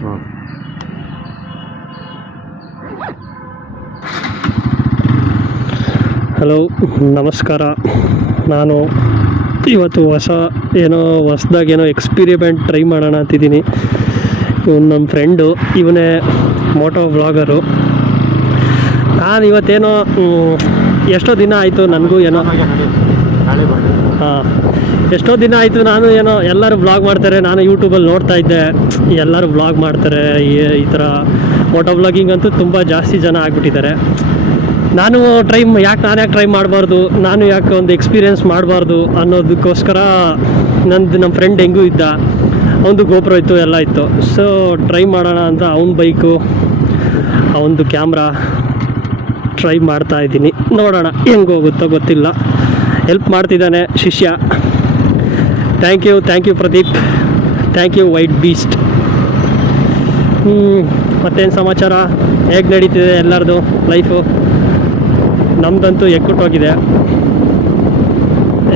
Hello, ನಮಸ್ಕಾರ. ನಾನು ಇವತ್ತು ಹೊಸದಾಗೇನೋ ಎಕ್ಸ್ಪಿರಿಮೆಂಟ್ ಟ್ರೈ ಮಾಡೋಣ ಅಂತಿದ್ದೀನಿ. ಇವನು ನಮ್ಮ ಫ್ರೆಂಡು, ಇವನೇ ಮೋಟೋ ವ್ಲಾಗರು. ನಾನು ಇವತ್ತೇನೋ ಎಷ್ಟೋ ದಿನ ಆಯಿತು ನನಗೂ ಎಷ್ಟೋ ದಿನ ಆಯಿತು ನಾನು ಎಲ್ಲರೂ ವ್ಲಾಗ್ ಮಾಡ್ತಾರೆ, ನಾನು ಯೂಟ್ಯೂಬಲ್ಲಿ ನೋಡ್ತಾ ಇದ್ದೆ ಎಲ್ಲರೂ ವ್ಲಾಗ್ ಮಾಡ್ತಾರೆ. ಈ ಥರ ಮೋಟೋ ವ್ಲಾಗಿಂಗ್ ಅಂತೂ ತುಂಬ ಜಾಸ್ತಿ ಜನ ಆಗಿಬಿಟ್ಟಿದ್ದಾರೆ. ನಾನು ಯಾಕೆ ಟ್ರೈ ಮಾಡಬಾರ್ದು, ನಾನು ಯಾಕೆ ಒಂದು ಎಕ್ಸ್ಪೀರಿಯೆನ್ಸ್ ಮಾಡಬಾರ್ದು ಅನ್ನೋದಕ್ಕೋಸ್ಕರ ನಮ್ಮ ಫ್ರೆಂಡ್ ಹೆಂಗೂ ಇದ್ದ, ಅವನದು ಗೋಪ್ರೋ ಇತ್ತು, ಎಲ್ಲ ಇತ್ತು. ಸೊ ಟ್ರೈ ಮಾಡೋಣ ಅಂತ ಅವನ ಬೈಕು, ಅವನದು ಕ್ಯಾಮ್ರಾ ಟ್ರೈ ಮಾಡ್ತಾ ಇದ್ದೀನಿ. ನೋಡೋಣ ಹೆಂಗೆ ಹೋಗುತ್ತೋ ಗೊತ್ತಿಲ್ಲ. ಹೆಲ್ಪ್ ಮಾಡ್ತಿದ್ದಾನೆ ಶಿಷ್ಯ. Thank you Pradeep, thank you white beast. ಮತ್ತೇನು ಸಮಾಚಾರ, ಹೇಗೆ ನಡೀತಿದೆ ಎಲ್ಲರದು ಲೈಫು? ನಮ್ಮದಂತೂ ಎಕ್ಕುಟ್ಟೋಗಿದೆ.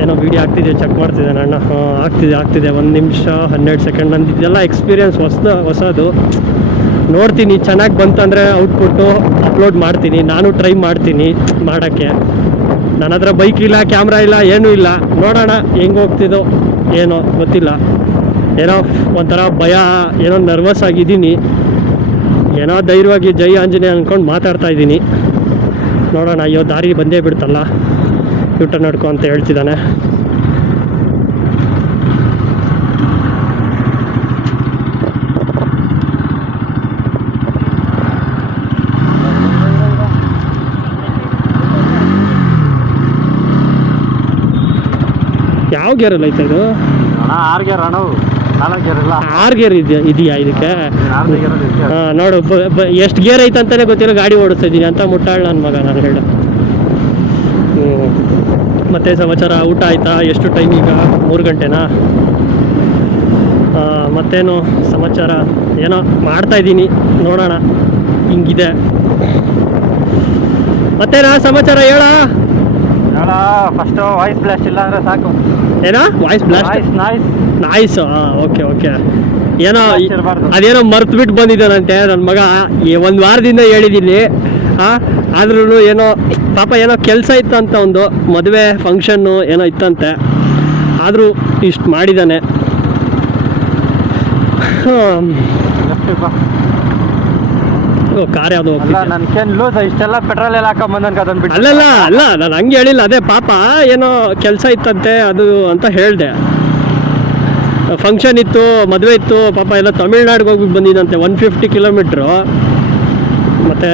ಏನೋ ವೀಡಿಯೋ ಆಗ್ತಿದೆ, ಚೆಕ್ ಮಾಡ್ತಿದ್ದಾನೆ ಅಣ್ಣ. ಆಗ್ತಿದೆ 1 ನಿಮಿಷ 12 ಸೆಕೆಂಡ್. ನಂದು ಇದೆಲ್ಲ ಎಕ್ಸ್ಪೀರಿಯೆನ್ಸ್ ಹೊಸದು. ನೋಡ್ತೀನಿ, ಚೆನ್ನಾಗಿ ಬಂತಂದರೆ ಔಟ್ಪುಟ್ಟು ಅಪ್ಲೋಡ್ ಮಾಡ್ತೀನಿ. ನಾನು ಟ್ರೈ ಮಾಡ್ತೀನಿ ಮಾಡೋಕ್ಕೆ. ನನ್ನ ಹತ್ರ ಬೈಕ್ ಇಲ್ಲ, ಕ್ಯಾಮ್ರಾ ಇಲ್ಲ, ಏನೂ ಇಲ್ಲ. ನೋಡೋಣ ಹೆಂಗೆ ಹೋಗ್ತಿದ್ದೋ ಏನೋ ಗೊತ್ತಿಲ್ಲ. ಏನೋ ಒಂಥರ ಭಯ, ಏನೋ ನರ್ವಸ್ ಆಗಿದ್ದೀನಿ. ಏನೋ ಧೈರ್ಯವಾಗಿ ಜೈ ಆಂಜನೇಯ ಅಂದ್ಕೊಂಡು ಮಾತಾಡ್ತಾ ಇದ್ದೀನಿ. ನೋಡೋಣ. ಅಯ್ಯೋ, ದಾರಿ ಬಂದೇ ಬಿಡ್ತಲ್ಲ, ಯೂಟರ್ನ್ ನಡ್ಕೊ ಅಂತ ಹೇಳ್ತಿದ್ದಾನೆ. ಯಾವ ಗೇರಲ್ಲಿ ಐತೆ ಇದು? 6 ಗೇರ್ ಇದೆಯಾ ಇದಕ್ಕೆ? ನೋಡು, ಎಷ್ಟು ಗೇರ್ ಐತೆ ಅಂತಲೇ ಗೊತ್ತಿಲ್ಲ, ಗಾಡಿ ಓಡಿಸ್ತಾ ಇದ್ದೀನಿ ಅಂತ ಮುಟ್ಟಾಳ ನನ್ನ ಮಗ. ನಾನು ಹೇಳ ಮತ್ತೆ ಸಮಾಚಾರ, ಊಟ ಆಯಿತಾ? ಎಷ್ಟು ಟೈಮ್ ಈಗ? 3 ಗಂಟೆನಾ? ಮತ್ತೇನು ಸಮಾಚಾರ? ಏನೋ ಮಾಡ್ತಾಯಿದ್ದೀನಿ, ನೋಡೋಣ ಹಿಂಗಿದೆ. ಮತ್ತೇನಾ ಸಮಾಚಾರ ಹೇಳ? ಫಸ್ಟ್ ವಾಯ್ಸ್ ಬ್ಲಾಸ್ಟ್ ಇಲ್ಲ ಅಂದರೆ ಸಾಕು. ಏನೋ ವಾಯ್ಸ್ ಬ್ಲಾಸ್ಟ್? ನಾಯ್ಸ್. ಓಕೆ. ಏನೋ ಅದೇನೋ ಮರ್ತು ಬಿಟ್ಟು ಬಂದಿದ್ದಾನಂತೆ ನನ್ನ ಮಗ. 1 ವಾರದಿಂದ ಹೇಳಿದ್ದೀನಿ. ಆದ್ರೂ ಏನೋ ಪಾಪ ಏನೋ ಕೆಲಸ ಇತ್ತಂತ, ಒಂದು ಮದುವೆ ಫಂಕ್ಷನ್ನು ಏನೋ ಇತ್ತಂತೆ, ಆದರೂ ಇಷ್ಟು ಮಾಡಿದ್ದಾನೆ. ಕಾರ್ ಯಾವುದು ಇಷ್ಟೆಲ್ಲ ಪೆಟ್ರೋಲ್ ಎಲ್ಲ ಹಾಕೊಂಡ್ಬಂದು? ಅಲ್ಲ, ನಾನು ಹಂಗೆ ಹೇಳಿಲ್ಲ. ಅದೇ ಪಾಪ ಏನೋ ಕೆಲಸ ಇತ್ತಂತೆ ಅದು ಅಂತ ಹೇಳಿದೆ. ಫಂಕ್ಷನ್ ಇತ್ತು, ಮದುವೆ ಇತ್ತು, ಪಾಪ ಎಲ್ಲ ತಮಿಳ್ನಾಡಿಗೆ ಹೋಗ್ಬಿಟ್ಟು ಬಂದಿದ್ದಂತೆ, 150 ಕಿಲೋಮೀಟ್ರು. ಮತ್ತು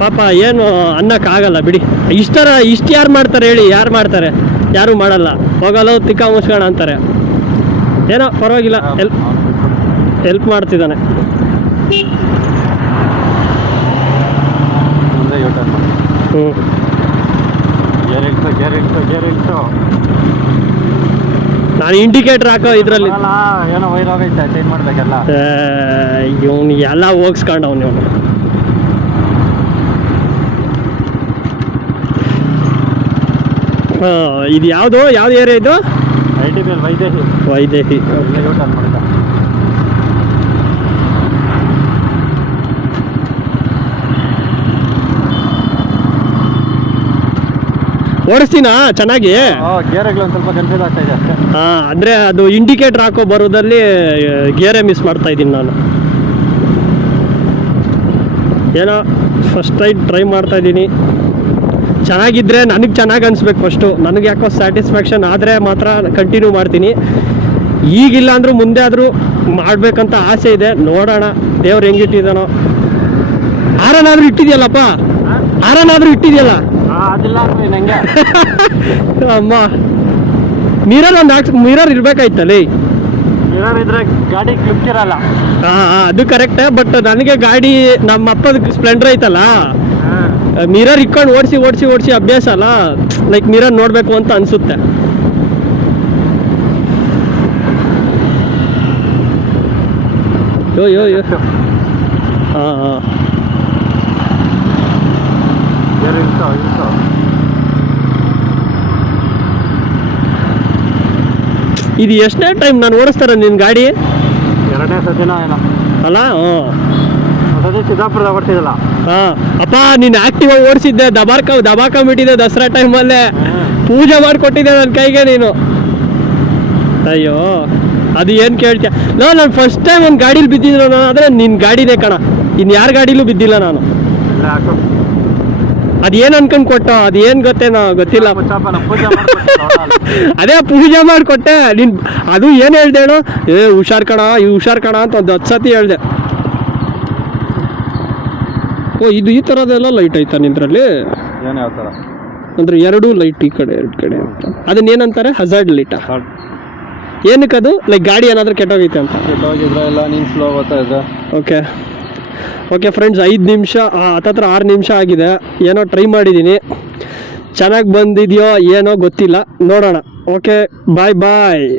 ಪಾಪ ಏನು ಅನ್ನೋಕ್ಕಾಗಲ್ಲ ಬಿಡಿ. ಇಷ್ಟು ಯಾರು ಮಾಡ್ತಾರೆ ಹೇಳಿ? ಯಾರು ಮಾಡ್ತಾರೆ? ಯಾರೂ ಮಾಡಲ್ಲ. ಹೋಗಲ್ಲ, ತಿಕ್ಕ ಮುಸ್ಕೋಣ ಅಂತಾರೆ. ಏನೋ ಪರವಾಗಿಲ್ಲ, ಹೆಲ್ಪ್ ಮಾಡ್ತಿದ್ದಾನೆ. ನಾನು ಇಂಡಿಕೇಟರ್ ಹಾಕೋ ಇದರಲ್ಲಿ ಏನೋ ವೈರಾಗೈತೆ, ಚೇಂಜ್ ಮಾಡಬೇಕಲ್ಲ. ಇವನು ಎಲ್ಲ ಹೋಗಿಸ್ಕೊಂಡವನು ಇವನು. ಇದು ಯಾವುದು ಏರಿಯಾ ಇದು? ವೈದೇಹಿ. ಓಡಿಸ್ತೀನಾ ಚೆನ್ನಾಗಿ? ಗೇರ್ಗಳು ಸ್ವಲ್ಪ ಕನ್ಫ್ಯೂಸ್ ಆಗ್ತಾ ಇದೆ ಅಷ್ಟೇ. ಅಂದರೆ ಅದು ಇಂಡಿಕೇಟರ್ ಹಾಕೋ ಬರೋದಲ್ಲಿ ಗೇರೇ ಮಿಸ್ ಮಾಡ್ತಾ ಇದ್ದೀನಿ ನಾನು. ಏನೋ ಫಸ್ಟ್ ಟೈಮ್ ಟ್ರೈ ಮಾಡ್ತಾ ಇದ್ದೀನಿ. ಚೆನ್ನಾಗಿದ್ದರೆ ನನಗೆ ಚೆನ್ನಾಗಿ ಅನಿಸ್ಬೇಕು ಫಸ್ಟು. ನನಗೆ ಯಾಕೋ ಸ್ಯಾಟಿಸ್ಫ್ಯಾಕ್ಷನ್ ಆದರೆ ಮಾತ್ರ ಕಂಟಿನ್ಯೂ ಮಾಡ್ತೀನಿ. ಈಗಿಲ್ಲ ಅಂದರೂ ಮುಂದೆ ಆದರೂ ಮಾಡಬೇಕಂತ ಆಸೆ ಇದೆ. ನೋಡೋಣ ದೇವ್ರು ಹೆಂಗಿಟ್ಟಿದ್ದಾನೋ. ಆರನಾದರೂ ಇಟ್ಟಿದೆಯಲ್ಲಪ್ಪ, ಇಟ್ಟಿದೆಯಲ್ಲ ಅಮ್ಮ. ಮಿರರ್ ಇರ್ಬೇಕಾಯ್ತಲ್ಲಿ. ಮಿರರ್ ಇದ್ರೆ ಗಾಡಿ ಕ್ಲಿಪ್ ಇರಲ್ಲ. ಅದು ಕರೆಕ್ಟೇ. ಬಟ್ ನನಗೆ ಗಾಡಿ ನಮ್ಮ ಅಪ್ಪದ ಸ್ಪ್ಲೆಂಡರ್ ಐತಲ್ಲ, ಮಿರರ್ ಇಟ್ಕೊಂಡು ಓಡಿಸಿ ಅಭ್ಯಾಸ ಅಲ್ಲ. ಲೈಕ್ ಮಿರರ್ ನೋಡಬೇಕು ಅಂತ ಅನಿಸುತ್ತೆ. ಯೋ ಇದು ಎಷ್ಟನೇ ಟೈಮ್ ನಾನು ಓಡಿಸ್ತಾರ ನಿನ್ನ ಗಾಡಿ? ಎರಡನೇ ಸತಿನ ಏನೋ. ಅಲ್ಲ ಹೊಸದೇ ಸಿದ್ದಾಪುರದಾಗ ಬರ್ತಿದ್ದಲ್ಲ. ಹಾಂ ಅಪ್ಪ ನೀನು ಆ್ಯಕ್ಟಿವ್ ಓಡಿಸಿದ್ದೆ ದಬಾಕೊಂಬಿಟ್ಟಿದ್ದೆ ದಸರಾ ಟೈಮಲ್ಲೇ. ಪೂಜೆ ಮಾಡಿಕೊಟ್ಟಿದ್ದೆ ನನ್ನ ಕೈಗೆ ನೀನು. ಅಯ್ಯೋ ಅದು ಏನು ಕೇಳ್ತೀಯ. ನಾನು ಫಸ್ಟ್ ಟೈಮ್ ಒಂದು ಗಾಡೀಲಿ ಬಿದ್ದಿದ್ರು ನಾನು, ಆದರೆ ನಿನ್ನ ಗಾಡಿನೇ ಕಣ, ಇನ್ನು ಯಾರ ಗಾಡೀಲೂ ಬಿದ್ದಿಲ್ಲ ನಾನು. ಆಟೋ ಅದೇನು ಅನ್ಕೊಂಡು ಕೊಟ್ಟ, ಅದೇನು ಗೊತ್ತೇನೋ ಗೊತ್ತಿಲ್ಲ. ಪೂಜೆ ಮಾಡ್ಕೊಡ್ತೀನಿ. ಅದೇ ಪೂಜೆ ಮಾಡಿಕೊಟ್ಟೆ ನೀನು. ಅದು ಏನು ಹೇಳ್ದೆ ಹೇಳು, ಹುಷಾರ್ ಕಣ ಅಂತ ಒಂದು 10 ಸತಿ ಹೇಳ್ದೆ. ಓ ಇದು ಈ ಥರದ್ದೆಲ್ಲ ಲೈಟ್ ಆಯ್ತಾ ನಿಂದ್ರಲ್ಲಿ? ಏನು ಯಾವ ಥರ ಅಂದರೆ 2 ಲೈಟ್ ಈ ಕಡೆ 2 ಕಡೆ ಅಂತ. ಅದನ್ನೇನಂತಾರೆ, ಹಜಾರ್ಡ್ ಲೈಟಾ? ಏನಕ್ಕದು? ಲೈಕ್ ಗಾಡಿ ಏನಾದರೂ ಕೆಟ್ಟೋಗೈತೆ ಅಂತ. ಕೆಟ್ಟೋಗಿದ್ರೆ ಇಲ್ಲ ನೀನು ಸ್ಲೋ ಹೋಗ್ತಾ ಇದ್ರೆ. ಓಕೆ ಫ್ರೆಂಡ್ಸ್, 5 ನಿಮಿಷ ಹತ್ತತ್ರ 6 ನಿಮಿಷ ಆಗಿದೆ. ಏನೋ ಟ್ರೈ ಮಾಡಿದ್ದೀನಿ, ಚೆನ್ನಾಗಿ ಬಂದಿದೆಯೋ ಏನೋ ಗೊತ್ತಿಲ್ಲ, ನೋಡೋಣ. ಓಕೆ ಬಾಯ್.